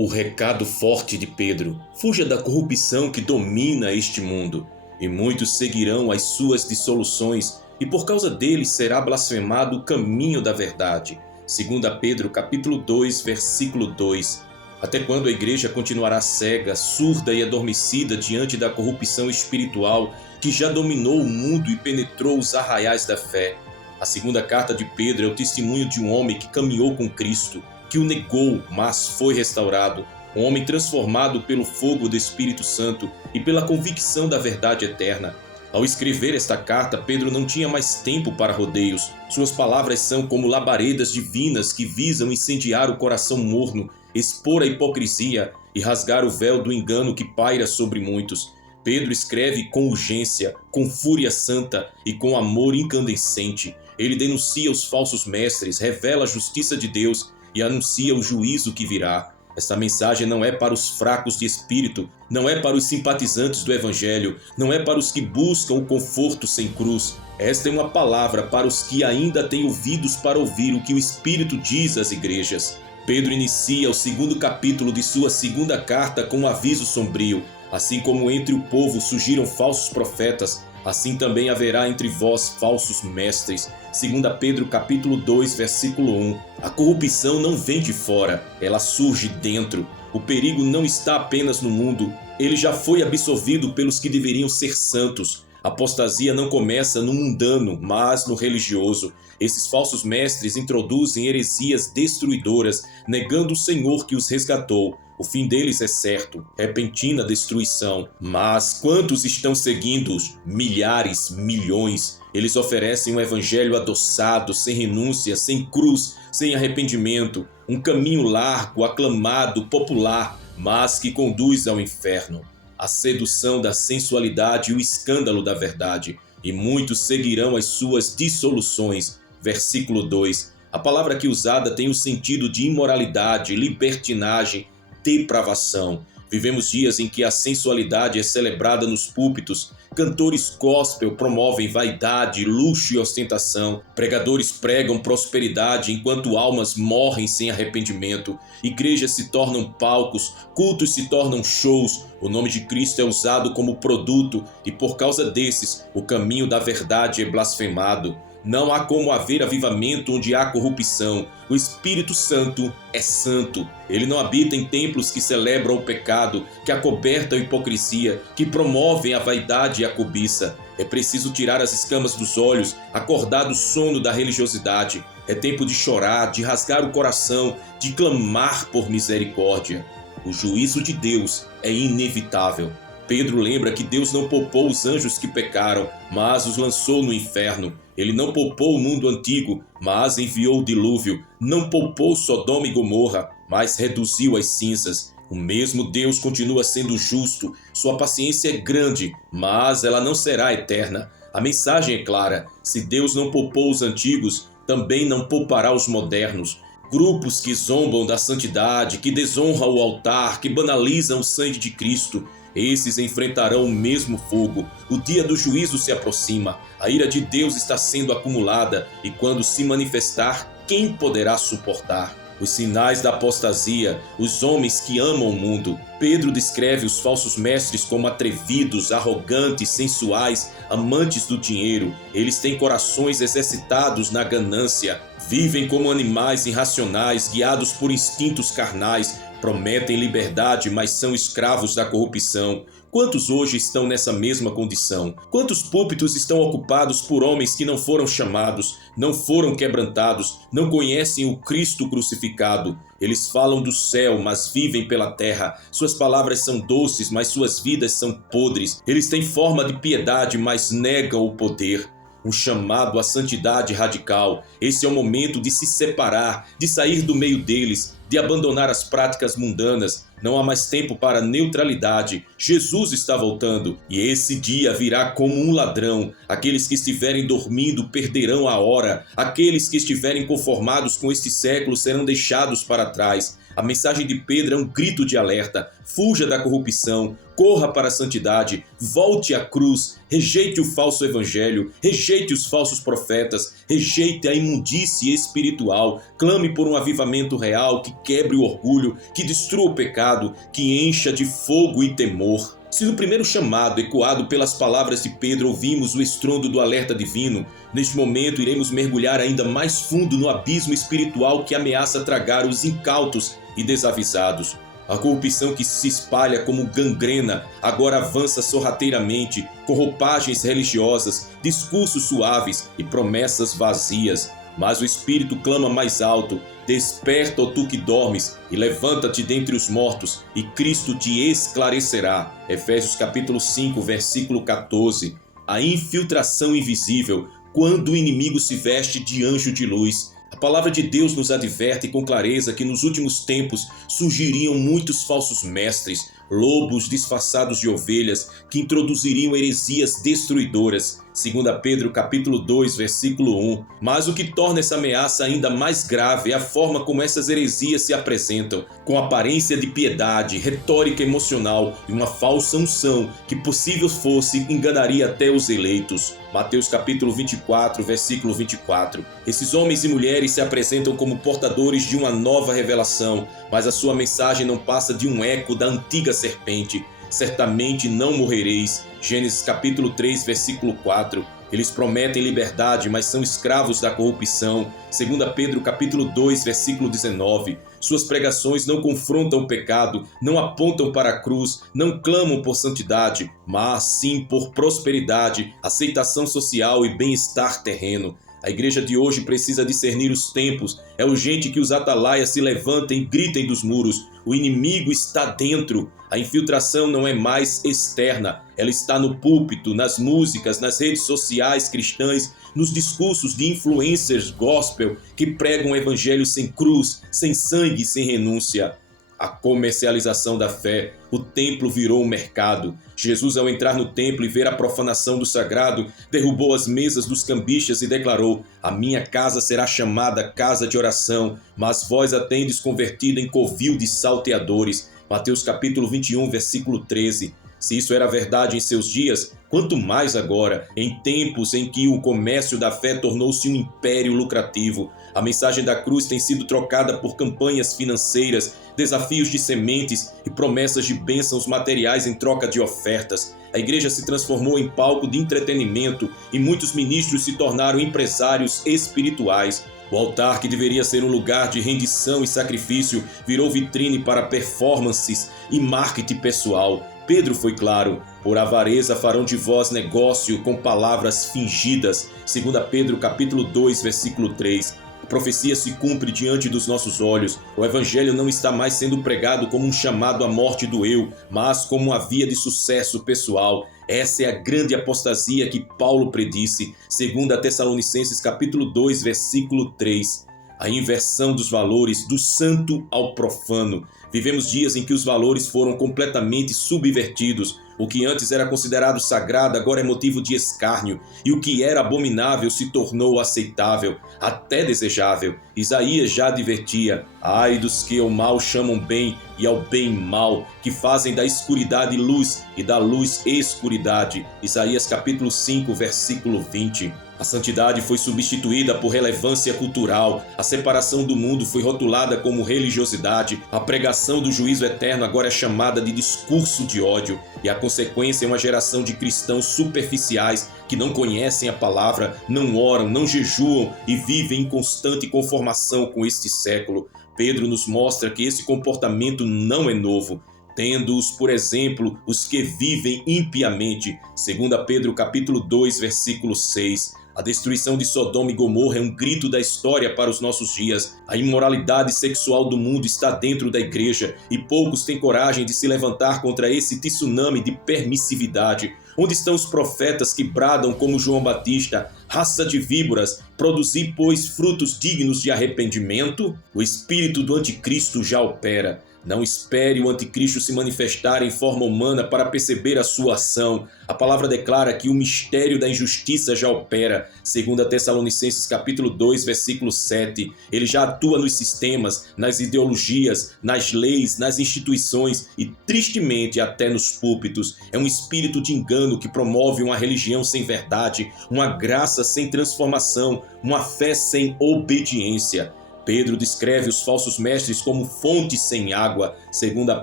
O recado forte de Pedro: fuja da corrupção que domina este mundo, e muitos seguirão as suas dissoluções, e por causa deles será blasfemado o caminho da verdade. 2 Pedro capítulo 2, versículo 2. Até quando a igreja continuará cega, surda e adormecida diante da corrupção espiritual que já dominou o mundo e penetrou os arraiais da fé? A segunda carta de Pedro é o testemunho de um homem que caminhou com Cristo, que o negou, mas foi restaurado. Um homem transformado pelo fogo do Espírito Santo e pela convicção da verdade eterna. Ao escrever esta carta, Pedro não tinha mais tempo para rodeios. Suas palavras são como labaredas divinas que visam incendiar o coração morno, expor a hipocrisia e rasgar o véu do engano que paira sobre muitos. Pedro escreve com urgência, com fúria santa e com amor incandescente. Ele denuncia os falsos mestres, revela a justiça de Deus e anuncia o juízo que virá. Esta mensagem não é para os fracos de espírito, não é para os simpatizantes do Evangelho, não é para os que buscam o conforto sem cruz. Esta é uma palavra para os que ainda têm ouvidos para ouvir o que o Espírito diz às igrejas. Pedro inicia o segundo capítulo de sua segunda carta com um aviso sombrio. Assim como entre o povo surgiram falsos profetas, assim também haverá entre vós falsos mestres. 2 Pedro capítulo 2, versículo 1. A corrupção não vem de fora, ela surge dentro. O perigo não está apenas no mundo, ele já foi absorvido pelos que deveriam ser santos. A apostasia não começa no mundano, mas no religioso. Esses falsos mestres introduzem heresias destruidoras, negando o Senhor que os resgatou. O fim deles é certo, repentina destruição. Mas quantos estão seguindo-os? Milhares, milhões. Eles oferecem um evangelho adoçado, sem renúncia, sem cruz, sem arrependimento. Um caminho largo, aclamado, popular, mas que conduz ao inferno. A sedução da sensualidade e o escândalo da verdade. E muitos seguirão as suas dissoluções. Versículo 2. A palavra aqui usada tem o sentido de imoralidade, libertinagem, depravação. Vivemos dias em que a sensualidade é celebrada nos púlpitos. Cantores gospel promovem vaidade, luxo e ostentação. Pregadores pregam prosperidade enquanto almas morrem sem arrependimento. Igrejas se tornam palcos, cultos se tornam shows. O nome de Cristo é usado como produto e por causa desses, o caminho da verdade é blasfemado. Não há como haver avivamento onde há corrupção. O Espírito Santo é santo. Ele não habita em templos que celebram o pecado, que acobertam a hipocrisia, que promovem a vaidade e a cobiça. É preciso tirar as escamas dos olhos, acordar do sono da religiosidade. É tempo de chorar, de rasgar o coração, de clamar por misericórdia. O juízo de Deus é inevitável. Pedro lembra que Deus não poupou os anjos que pecaram, mas os lançou no inferno. Ele não poupou o mundo antigo, mas enviou o dilúvio. Não poupou Sodoma e Gomorra, mas reduziu as cinzas. O mesmo Deus continua sendo justo. Sua paciência é grande, mas ela não será eterna. A mensagem é clara. Se Deus não poupou os antigos, também não poupará os modernos. Grupos que zombam da santidade, que desonram o altar, que banalizam o sangue de Cristo, esses enfrentarão o mesmo fogo. O dia do juízo se aproxima. A ira de Deus está sendo acumulada e quando se manifestar, quem poderá suportar? Os sinais da apostasia, os homens que amam o mundo. Pedro descreve os falsos mestres como atrevidos, arrogantes, sensuais, amantes do dinheiro. Eles têm corações exercitados na ganância. Vivem como animais irracionais, guiados por instintos carnais. Prometem liberdade, mas são escravos da corrupção. Quantos hoje estão nessa mesma condição? Quantos púlpitos estão ocupados por homens que não foram chamados, não foram quebrantados, não conhecem o Cristo crucificado? Eles falam do céu, mas vivem pela terra. Suas palavras são doces, mas suas vidas são podres. Eles têm forma de piedade, mas negam o poder. Um chamado à santidade radical. Esse é o momento de se separar, de sair do meio deles, de abandonar as práticas mundanas. Não há mais tempo para neutralidade. Jesus está voltando e esse dia virá como um ladrão. Aqueles que estiverem dormindo perderão a hora. Aqueles que estiverem conformados com este século serão deixados para trás. A mensagem de Pedro é um grito de alerta: fuja da corrupção, corra para a santidade, volte à cruz, rejeite o falso evangelho, rejeite os falsos profetas, rejeite a imundície espiritual, clame por um avivamento real que quebre o orgulho, que destrua o pecado, que encha de fogo e temor. Se no primeiro chamado, ecoado pelas palavras de Pedro, ouvimos o estrondo do alerta divino, neste momento iremos mergulhar ainda mais fundo no abismo espiritual que ameaça tragar os incautos e desavisados. A corrupção que se espalha como gangrena agora avança sorrateiramente, com roupagens religiosas, discursos suaves e promessas vazias. Mas o Espírito clama mais alto: desperta, ó tu que dormes, e levanta-te dentre os mortos, e Cristo te esclarecerá. Efésios capítulo 5, versículo 14. A infiltração invisível, quando o inimigo se veste de anjo de luz. A palavra de Deus nos adverte com clareza que nos últimos tempos surgiriam muitos falsos mestres, lobos disfarçados de ovelhas, que introduziriam heresias destruidoras. 2 Pedro capítulo 2, versículo 1. Mas o que torna essa ameaça ainda mais grave é a forma como essas heresias se apresentam, com aparência de piedade, retórica emocional e uma falsa unção que, possível fosse, enganaria até os eleitos. Mateus capítulo 24, versículo 24. Esses homens e mulheres se apresentam como portadores de uma nova revelação, mas a sua mensagem não passa de um eco da antiga serpente. Certamente não morrereis. Gênesis capítulo 3, versículo 4. Eles prometem liberdade, mas são escravos da corrupção. 2 Pedro capítulo 2, versículo 19. Suas pregações não confrontam o pecado, não apontam para a cruz, não clamam por santidade, mas sim por prosperidade, aceitação social e bem-estar terreno. A igreja de hoje precisa discernir os tempos. É urgente que os atalaias se levantem e gritem dos muros: o inimigo está dentro. A infiltração não é mais externa, ela está no púlpito, nas músicas, nas redes sociais cristãs, nos discursos de influencers gospel que pregam o evangelho sem cruz, sem sangue, sem renúncia. A comercialização da fé. O templo virou um mercado. Jesus, ao entrar no templo e ver a profanação do sagrado, derrubou as mesas dos cambistas e declarou: a minha casa será chamada casa de oração, mas vós a tendes convertido em covil de salteadores. Mateus capítulo 21, versículo 13. Se isso era verdade em seus dias, quanto mais agora, em tempos em que o comércio da fé tornou-se um império lucrativo. A mensagem da cruz tem sido trocada por campanhas financeiras, desafios de sementes e promessas de bênçãos materiais em troca de ofertas. A igreja se transformou em palco de entretenimento e muitos ministros se tornaram empresários espirituais. O altar, que deveria ser um lugar de rendição e sacrifício, virou vitrine para performances e marketing pessoal. Pedro foi claro: por avareza farão de vós negócio com palavras fingidas. 2 Pedro capítulo 2, versículo 3. A profecia se cumpre diante dos nossos olhos. O evangelho não está mais sendo pregado como um chamado à morte do eu, mas como uma via de sucesso pessoal. Essa é a grande apostasia que Paulo predisse. 2 Tessalonicenses capítulo 2, versículo 3. A inversão dos valores, do santo ao profano. Vivemos dias em que os valores foram completamente subvertidos. O que antes era considerado sagrado agora é motivo de escárnio, e o que era abominável se tornou aceitável, até desejável. Isaías já advertia: ai dos que ao mal chamam bem e ao bem mal, que fazem da escuridade luz e da luz escuridade. Isaías capítulo 5, versículo 20. A santidade foi substituída por relevância cultural, a separação do mundo foi rotulada como religiosidade, a pregação do juízo eterno agora é chamada de discurso de ódio, e a consequência é uma geração de cristãos superficiais que não conhecem a palavra, não oram, não jejuam e vivem em constante conformação com este século. Pedro nos mostra que esse comportamento não é novo, tendo-os, por exemplo, os que vivem impiamente. 2 Pedro capítulo 2, versículo 6. A destruição de Sodoma e Gomorra é um grito da história para os nossos dias. A imoralidade sexual do mundo está dentro da igreja e poucos têm coragem de se levantar contra esse tsunami de permissividade. Onde estão os profetas que bradam como João Batista: raça de víboras, produzi, pois, frutos dignos de arrependimento? O espírito do anticristo já opera. Não espere o anticristo se manifestar em forma humana para perceber a sua ação. A palavra declara que o mistério da injustiça já opera. 2 Tessalonicenses capítulo 2, versículo 7. Ele já atua nos sistemas, nas ideologias, nas leis, nas instituições e, tristemente, até nos púlpitos. É um espírito de engano que promove uma religião sem verdade, uma graça sem transformação, uma fé sem obediência. Pedro descreve os falsos mestres como fontes sem água, 2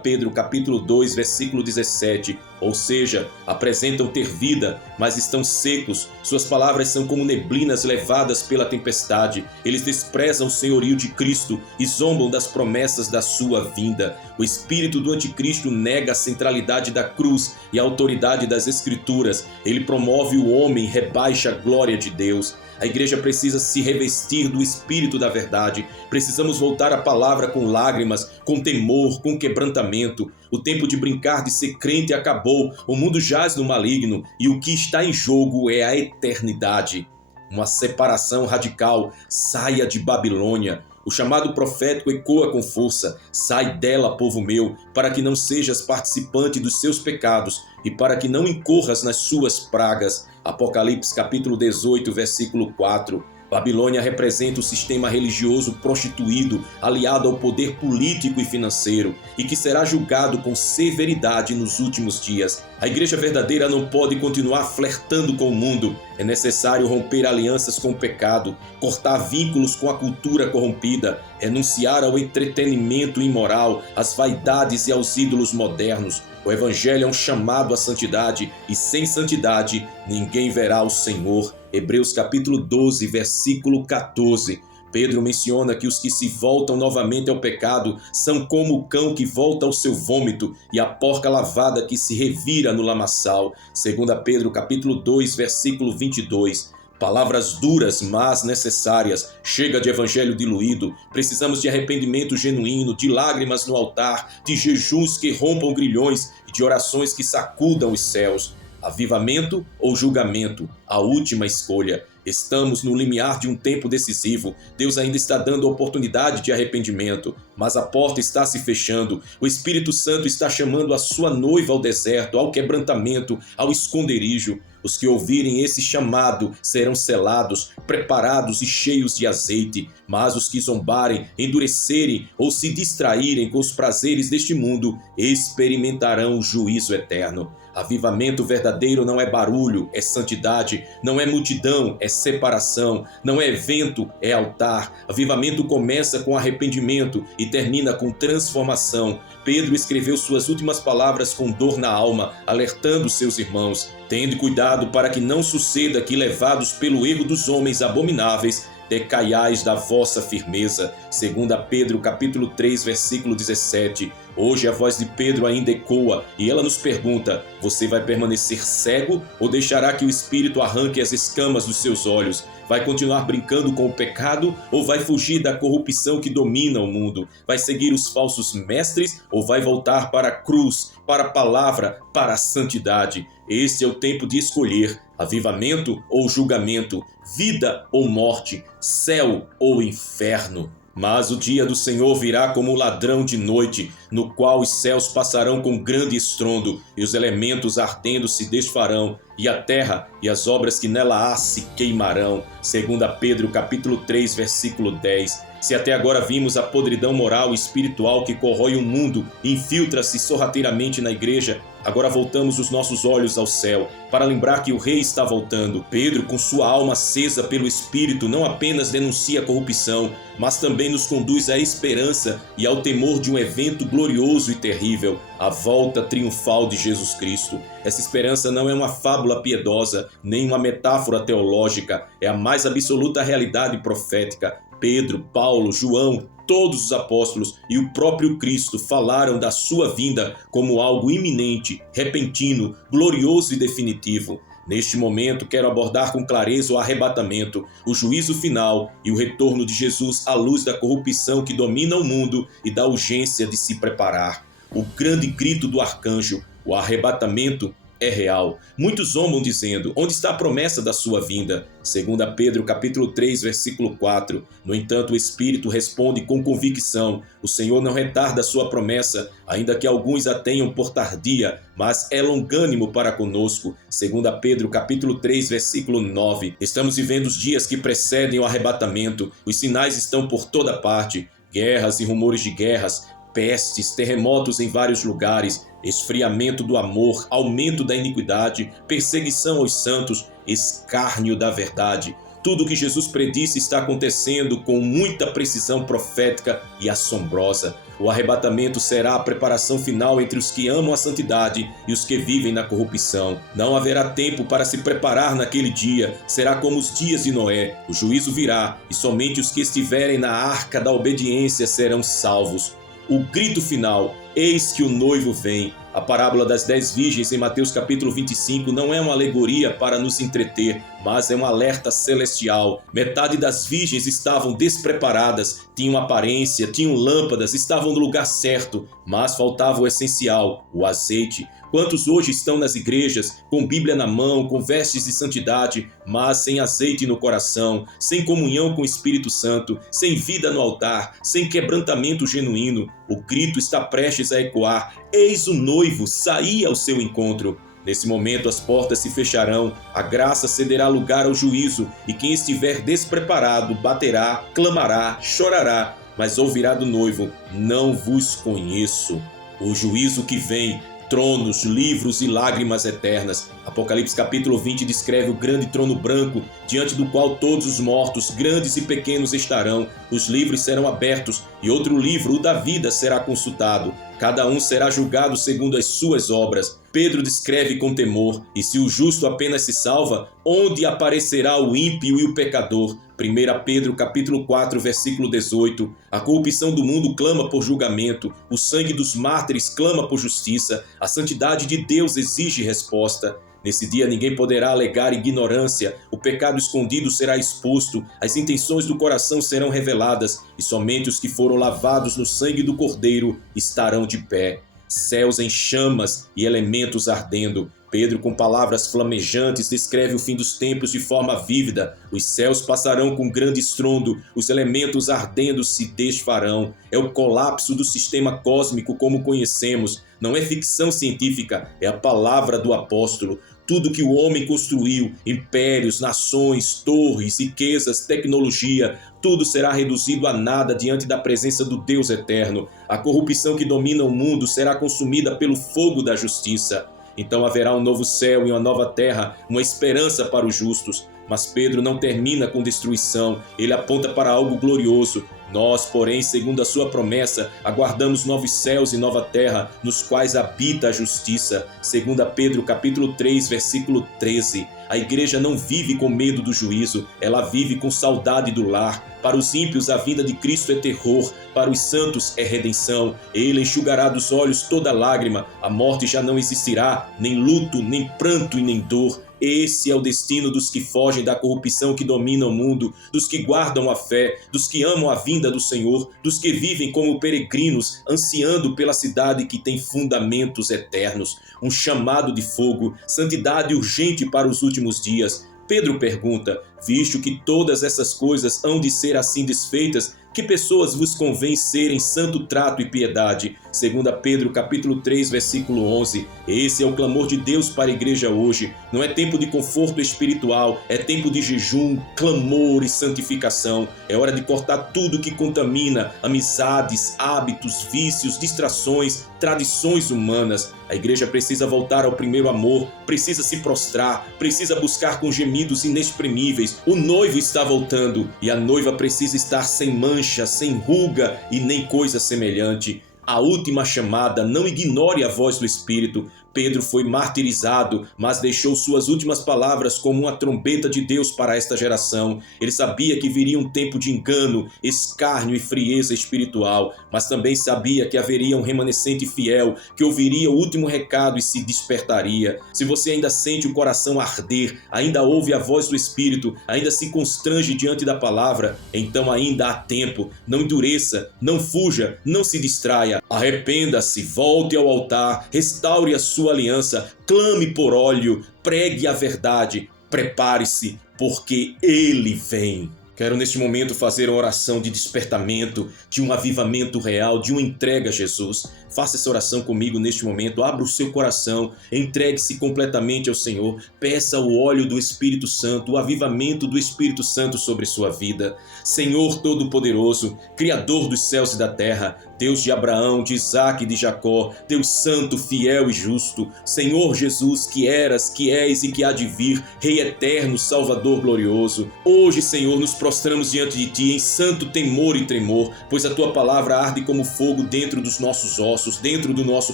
Pedro capítulo 2, versículo 17, ou seja, apresentam ter vida, mas estão secos. Suas palavras são como neblinas levadas pela tempestade. Eles desprezam o senhorio de Cristo e zombam das promessas da sua vinda. O espírito do anticristo nega a centralidade da cruz e a autoridade das escrituras. Ele promove o homem e rebaixa a glória de Deus. A igreja precisa se revestir do Espírito da verdade. Precisamos voltar à palavra com lágrimas, com temor, com quebrantamento. O tempo de brincar de ser crente acabou. O mundo jaz no maligno e o que está em jogo é a eternidade. Uma separação radical. Saia de Babilônia. O chamado profético ecoa com força. Sai dela, povo meu, para que não sejas participante dos seus pecados e para que não incorras nas suas pragas. Apocalipse capítulo 18, versículo 4. Babilônia representa o sistema religioso prostituído, aliado ao poder político e financeiro, e que será julgado com severidade nos últimos dias. A igreja verdadeira não pode continuar flertando com o mundo. É necessário romper alianças com o pecado, cortar vínculos com a cultura corrompida, renunciar ao entretenimento imoral, às vaidades e aos ídolos modernos. O Evangelho é um chamado à santidade, e sem santidade ninguém verá o Senhor. Hebreus capítulo 12, versículo 14. Pedro menciona que os que se voltam novamente ao pecado são como o cão que volta ao seu vômito e a porca lavada que se revira no lamaçal. 2 Pedro capítulo 2, versículo 22. Palavras duras, mas necessárias. Chega de evangelho diluído. Precisamos de arrependimento genuíno, de lágrimas no altar, de jejuns que rompam grilhões e de orações que sacudam os céus. Avivamento ou julgamento? A última escolha. Estamos no limiar de um tempo decisivo. Deus ainda está dando oportunidade de arrependimento, mas a porta está se fechando. O Espírito Santo está chamando a sua noiva ao deserto, ao quebrantamento, ao esconderijo. Os que ouvirem esse chamado serão selados, preparados e cheios de azeite. Mas os que zombarem, endurecerem ou se distraírem com os prazeres deste mundo experimentarão o juízo eterno. Avivamento verdadeiro não é barulho, é santidade. Não é multidão, é separação. Não é evento, é altar. Avivamento começa com arrependimento e termina com transformação. Pedro escreveu suas últimas palavras com dor na alma, alertando seus irmãos. Tende cuidado para que não suceda que, levados pelo erro dos homens abomináveis, decaiais da vossa firmeza. 2 Pedro capítulo 3, versículo 17. Hoje a voz de Pedro ainda ecoa e ela nos pergunta: você vai permanecer cego ou deixará que o Espírito arranque as escamas dos seus olhos? Vai continuar brincando com o pecado ou vai fugir da corrupção que domina o mundo? Vai seguir os falsos mestres ou vai voltar para a cruz, para a palavra, para a santidade? Este é o tempo de escolher: avivamento ou julgamento, vida ou morte, céu ou inferno. Mas o dia do Senhor virá como ladrão de noite, no qual os céus passarão com grande estrondo, e os elementos ardendo se desfarão, e a terra e as obras que nela há se queimarão. 2 Pedro capítulo 3, versículo 10. Se até agora vimos a podridão moral e espiritual que corrói o mundo e infiltra-se sorrateiramente na igreja, agora voltamos os nossos olhos ao céu, para lembrar que o Rei está voltando. Pedro, com sua alma acesa pelo Espírito, não apenas denuncia a corrupção, mas também nos conduz à esperança e ao temor de um evento glorioso e terrível, a volta triunfal de Jesus Cristo. Essa esperança não é uma fábula piedosa, nem uma metáfora teológica, é a mais absoluta realidade profética. Pedro, Paulo, João, todos os apóstolos e o próprio Cristo falaram da sua vinda como algo iminente, repentino, glorioso e definitivo. Neste momento, quero abordar com clareza o arrebatamento, o juízo final e o retorno de Jesus à luz da corrupção que domina o mundo e da urgência de se preparar. O grande grito do arcanjo, o arrebatamento, é real. Muitos zombam dizendo: onde está a promessa da sua vinda? 2 Pedro capítulo 3, versículo 4. No entanto, o Espírito responde com convicção: o Senhor não retarda a sua promessa, ainda que alguns a tenham por tardia, mas é longânimo para conosco. 2 Pedro capítulo 3, versículo 9. Estamos vivendo os dias que precedem o arrebatamento. Os sinais estão por toda parte. Guerras e rumores de guerras, pestes, terremotos em vários lugares, esfriamento do amor, aumento da iniquidade, perseguição aos santos, escárnio da verdade. Tudo o que Jesus predisse está acontecendo com muita precisão profética e assombrosa. O arrebatamento será a preparação final entre os que amam a santidade e os que vivem na corrupção. Não haverá tempo para se preparar naquele dia. Será como os dias de Noé. O juízo virá e somente os que estiverem na arca da obediência serão salvos. O grito final: eis que o noivo vem. A parábola das 10 virgens em Mateus capítulo 25 não é uma alegoria para nos entreter, mas é um alerta celestial. Metade das virgens estavam despreparadas, tinham aparência, tinham lâmpadas, estavam no lugar certo, mas faltava o essencial, o azeite. Quantos hoje estão nas igrejas, com Bíblia na mão, com vestes de santidade, mas sem azeite no coração, sem comunhão com o Espírito Santo, sem vida no altar, sem quebrantamento genuíno? O grito está prestes a ecoar: eis o noivo, saí ao seu encontro. Nesse momento as portas se fecharão, a graça cederá lugar ao juízo, e quem estiver despreparado baterá, clamará, chorará, mas ouvirá do noivo: não vos conheço. O juízo que vem: tronos, livros e lágrimas eternas. Apocalipse capítulo 20 descreve o grande trono branco, diante do qual todos os mortos, grandes e pequenos, estarão. Os livros serão abertos, e outro livro, o da vida, será consultado. Cada um será julgado segundo as suas obras. Pedro descreve com temor: e se o justo apenas se salva, onde aparecerá o ímpio e o pecador? 1 Pedro capítulo 4, versículo 18. A corrupção do mundo clama por julgamento, o sangue dos mártires clama por justiça, a santidade de Deus exige resposta. Nesse dia ninguém poderá alegar ignorância, o pecado escondido será exposto, as intenções do coração serão reveladas, e somente os que foram lavados no sangue do Cordeiro estarão de pé. Céus em chamas e elementos ardendo. Pedro, com palavras flamejantes, descreve o fim dos tempos de forma vívida. Os céus passarão com grande estrondo, os elementos ardendo se desfarão. É o colapso do sistema cósmico como conhecemos. Não é ficção científica, é a palavra do apóstolo. Tudo que o homem construiu, impérios, nações, torres, riquezas, tecnologia, tudo será reduzido a nada diante da presença do Deus eterno. A corrupção que domina o mundo será consumida pelo fogo da justiça. Então haverá um novo céu e uma nova terra, uma esperança para os justos. Mas Pedro não termina com destruição, ele aponta para algo glorioso. Nós, porém, segundo a sua promessa, aguardamos novos céus e nova terra, nos quais habita a justiça. 2 Pedro capítulo 3, versículo 13. A igreja não vive com medo do juízo, ela vive com saudade do lar. Para os ímpios a vinda de Cristo é terror, para os santos é redenção. Ele enxugará dos olhos toda lágrima, a morte já não existirá, nem luto, nem pranto e nem dor. Esse é o destino dos que fogem da corrupção que domina o mundo, dos que guardam a fé, dos que amam a vinda do Senhor, dos que vivem como peregrinos, ansiando pela cidade que tem fundamentos eternos. Um chamado de fogo, santidade urgente para os últimos dias. Pedro pergunta: visto que todas essas coisas hão de ser assim desfeitas, que pessoas vos convém serem santo trato e piedade? 2 Pedro capítulo 3, versículo 11. Esse é o clamor de Deus para a igreja hoje. Não é tempo de conforto espiritual, é tempo de jejum, clamor e santificação. É hora de cortar tudo que contamina, amizades, hábitos, vícios, distrações, tradições humanas. A igreja precisa voltar ao primeiro amor, precisa se prostrar, precisa buscar com gemidos inexprimíveis. O noivo está voltando e a noiva precisa estar sem mancha, sem ruga e nem coisa semelhante. A última chamada: não ignore a voz do Espírito. Pedro foi martirizado, mas deixou suas últimas palavras como uma trombeta de Deus para esta geração. Ele sabia que viria um tempo de engano, escárnio e frieza espiritual, mas também sabia que haveria um remanescente fiel, que ouviria o último recado e se despertaria. Se você ainda sente o coração arder, ainda ouve a voz do Espírito, ainda se constrange diante da palavra, então ainda há tempo. Não endureça, não fuja, não se distraia. Arrependa-se, volte ao altar, restaure a sua sua aliança, clame por óleo, pregue a verdade, prepare-se, porque ele vem. Quero neste momento fazer uma oração de despertamento, de um avivamento real, de uma entrega a Jesus. Faça essa oração comigo neste momento, abra o seu coração, entregue-se completamente ao Senhor, peça o óleo do Espírito Santo, o avivamento do Espírito Santo sobre sua vida. Senhor Todo-Poderoso, Criador dos céus e da terra, Deus de Abraão, de Isaque e de Jacó, Deus santo, fiel e justo, Senhor Jesus, que eras, que és e que há de vir, Rei eterno, Salvador glorioso. Hoje, Senhor, nos prostramos diante de Ti em santo temor e tremor, pois a Tua palavra arde como fogo dentro dos nossos ossos, dentro do nosso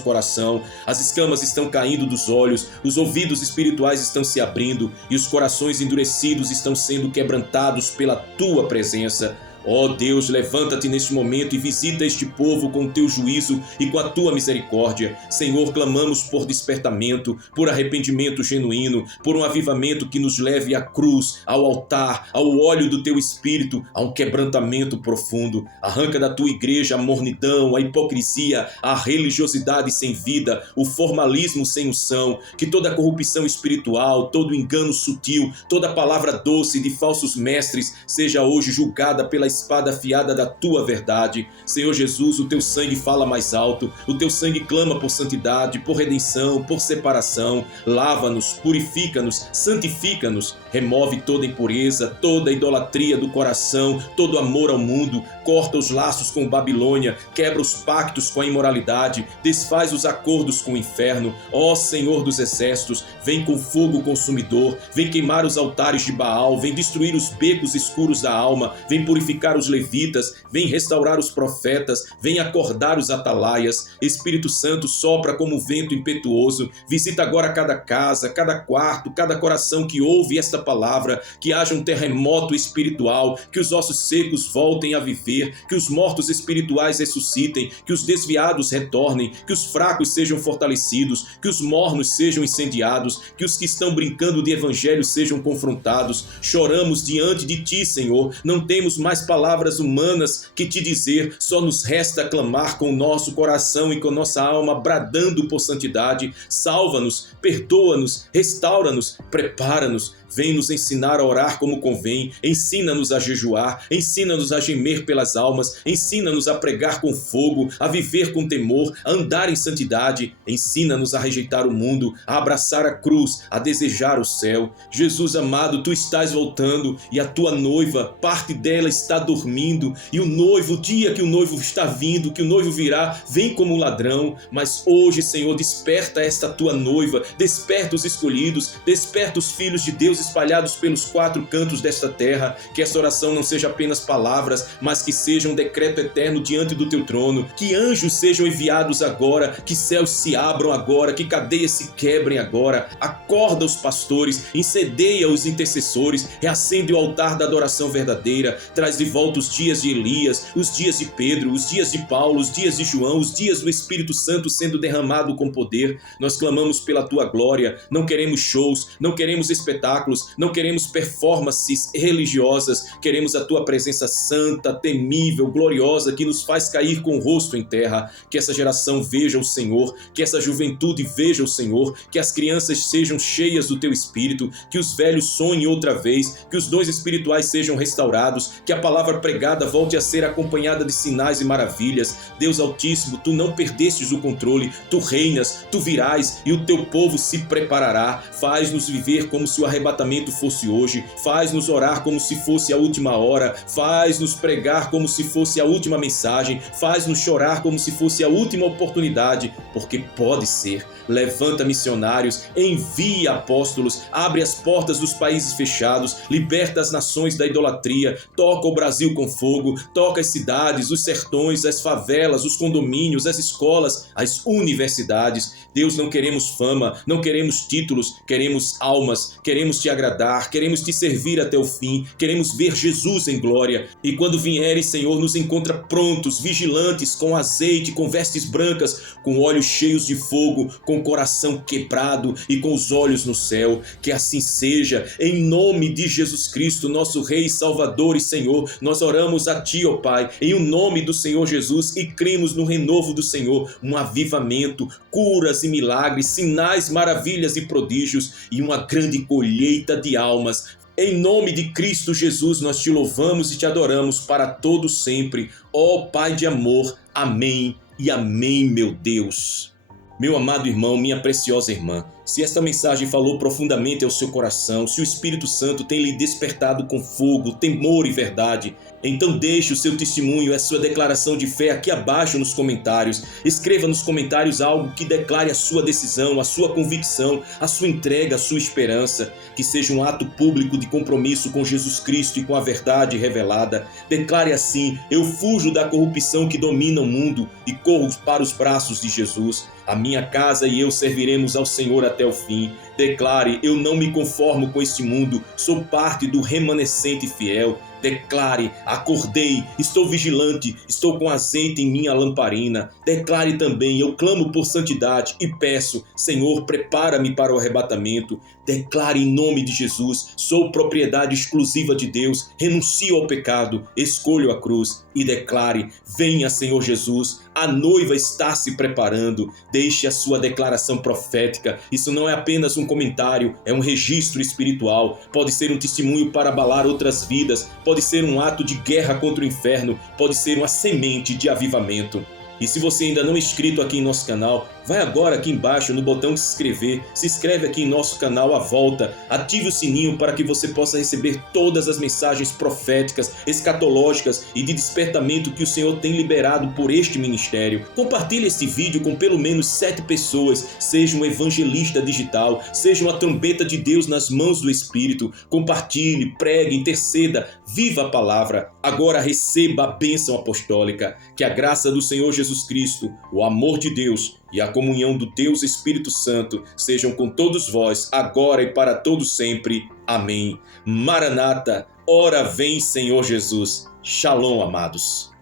coração. As escamas estão caindo dos olhos, os ouvidos espirituais estão se abrindo e os corações endurecidos estão sendo quebrantados pela Tua presença. Ó Deus, levanta-te neste momento e visita este povo com o teu juízo e com a tua misericórdia. Senhor, clamamos por despertamento, por arrependimento genuíno, por um avivamento que nos leve à cruz, ao altar, ao óleo do teu Espírito, a um quebrantamento profundo. Arranca da tua igreja a mornidão, a hipocrisia, a religiosidade sem vida, o formalismo sem unção, que toda a corrupção espiritual, todo engano sutil, toda palavra doce de falsos mestres seja hoje julgada pela espada afiada da tua verdade. Senhor Jesus, o teu sangue fala mais alto, o teu sangue clama por santidade, por redenção, por separação. Lava-nos, purifica-nos, santifica-nos, remove toda impureza, toda idolatria do coração, todo amor ao mundo, corta os laços com Babilônia, quebra os pactos com a imoralidade, desfaz os acordos com o inferno. Ó Senhor dos exércitos, vem com fogo consumidor, vem queimar os altares de Baal, vem destruir os becos escuros da alma, vem purificar os levitas, vem restaurar os profetas, vem acordar os atalaias. Espírito Santo, sopra como vento impetuoso, visita agora cada casa, cada quarto, cada coração que ouve esta palavra, que haja um terremoto espiritual, que os ossos secos voltem a viver, que os mortos espirituais ressuscitem, que os desviados retornem, que os fracos sejam fortalecidos, que os mornos sejam incendiados, que os que estão brincando de evangelho sejam confrontados. Choramos diante de ti, Senhor, não temos mais palavras humanas que te dizer, só nos resta clamar com o nosso coração e com nossa alma, bradando por santidade. Salva-nos, perdoa-nos, restaura-nos, prepara-nos. Vem nos ensinar a orar como convém, ensina-nos a jejuar, ensina-nos a gemer pelas almas, ensina-nos a pregar com fogo, a viver com temor, a andar em santidade, ensina-nos a rejeitar o mundo, a abraçar a cruz, a desejar o céu. Jesus amado, tu estás voltando e a tua noiva, parte dela está dormindo, e o noivo, o dia que o noivo está vindo, que o noivo virá, vem como um ladrão. Mas hoje, Senhor, desperta esta tua noiva, desperta os escolhidos, desperta os filhos de Deus espalhados pelos quatro cantos desta terra. Que esta oração não seja apenas palavras, mas que seja um decreto eterno diante do teu trono. Que anjos sejam enviados agora, que céus se abram agora, que cadeias se quebrem agora. Acorda os pastores, incendeia os intercessores, reacende o altar da adoração verdadeira, traz de volta os dias de Elias, os dias de Pedro, os dias de Paulo, os dias de João, os dias do Espírito Santo sendo derramado com poder. Nós clamamos pela tua glória, não queremos shows, não queremos espetáculos, não queremos performances religiosas, queremos a tua presença santa, temível, gloriosa, que nos faz cair com o rosto em terra. Que essa geração veja o Senhor, que essa juventude veja o Senhor, que as crianças sejam cheias do teu Espírito, que os velhos sonhem outra vez, que os dons espirituais sejam restaurados, que a palavra pregada volte a ser acompanhada de sinais e maravilhas. Deus Altíssimo, tu não perdestes o controle, tu reinas, tu virás e o teu povo se preparará. Faz-nos viver como se o arrebatamento fosse hoje, faz-nos orar como se fosse a última hora, faz-nos pregar como se fosse a última mensagem, faz-nos chorar como se fosse a última oportunidade, porque pode ser. Levanta missionários, envia apóstolos, abre as portas dos países fechados, liberta as nações da idolatria, toca o Brasil com fogo, toca as cidades, os sertões, as favelas, os condomínios, as escolas, as universidades. Deus, não queremos fama, não queremos títulos, queremos almas, queremos te agradar, queremos te servir até o fim, queremos ver Jesus em glória. E quando vieres, Senhor, nos encontra prontos, vigilantes, com azeite, com vestes brancas, com olhos cheios de fogo, com o coração quebrado e com os olhos no céu. Que assim seja, em nome de Jesus Cristo, nosso Rei, Salvador e Senhor, nós oramos a Ti, ó Pai, em o nome do Senhor Jesus e cremos no renovo do Senhor, um avivamento, curas e milagres, sinais, maravilhas e prodígios e uma grande colheita de almas. Em nome de Cristo Jesus, nós Te louvamos e Te adoramos para todo sempre, ó Pai de amor. Amém e amém, meu Deus. Meu amado irmão, minha preciosa irmã, se esta mensagem falou profundamente ao seu coração, se o Espírito Santo tem lhe despertado com fogo, temor e verdade, então deixe o seu testemunho e a sua declaração de fé aqui abaixo nos comentários. Escreva nos comentários algo que declare a sua decisão, a sua convicção, a sua entrega, a sua esperança. Que seja um ato público de compromisso com Jesus Cristo e com a verdade revelada. Declare assim: eu fujo da corrupção que domina o mundo e corro para os braços de Jesus. A minha casa e eu serviremos ao Senhor até o fim. Declare: eu não me conformo com este mundo, sou parte do remanescente fiel. Declare: acordei, estou vigilante, estou com azeite em minha lamparina. Declare também: eu clamo por santidade e peço: Senhor, prepara-me para o arrebatamento. Declare em nome de Jesus: sou propriedade exclusiva de Deus, renuncio ao pecado, escolho a cruz. E declare: venha, Senhor Jesus, a noiva está se preparando. Deixe a sua declaração profética. Isso não é apenas um comentário, é um registro espiritual. Pode ser um testemunho para abalar outras vidas, pode ser um ato de guerra contra o inferno, pode ser uma semente de avivamento. E se você ainda não é inscrito aqui em nosso canal, vai agora aqui embaixo no botão de se inscrever, se inscreve aqui em nosso canal à volta, ative o sininho para que você possa receber todas as mensagens proféticas, escatológicas e de despertamento que o Senhor tem liberado por este ministério. Compartilhe este vídeo com pelo menos 7 pessoas, seja um evangelista digital, seja uma trombeta de Deus nas mãos do Espírito. Compartilhe, pregue, interceda, viva a palavra. Agora receba a bênção apostólica. Que a graça do Senhor Jesus Cristo, o amor de Deus e a comunhão do Deus Espírito Santo sejam com todos vós, agora e para todo sempre. Amém. Maranata, ora vem, Senhor Jesus. Shalom, amados.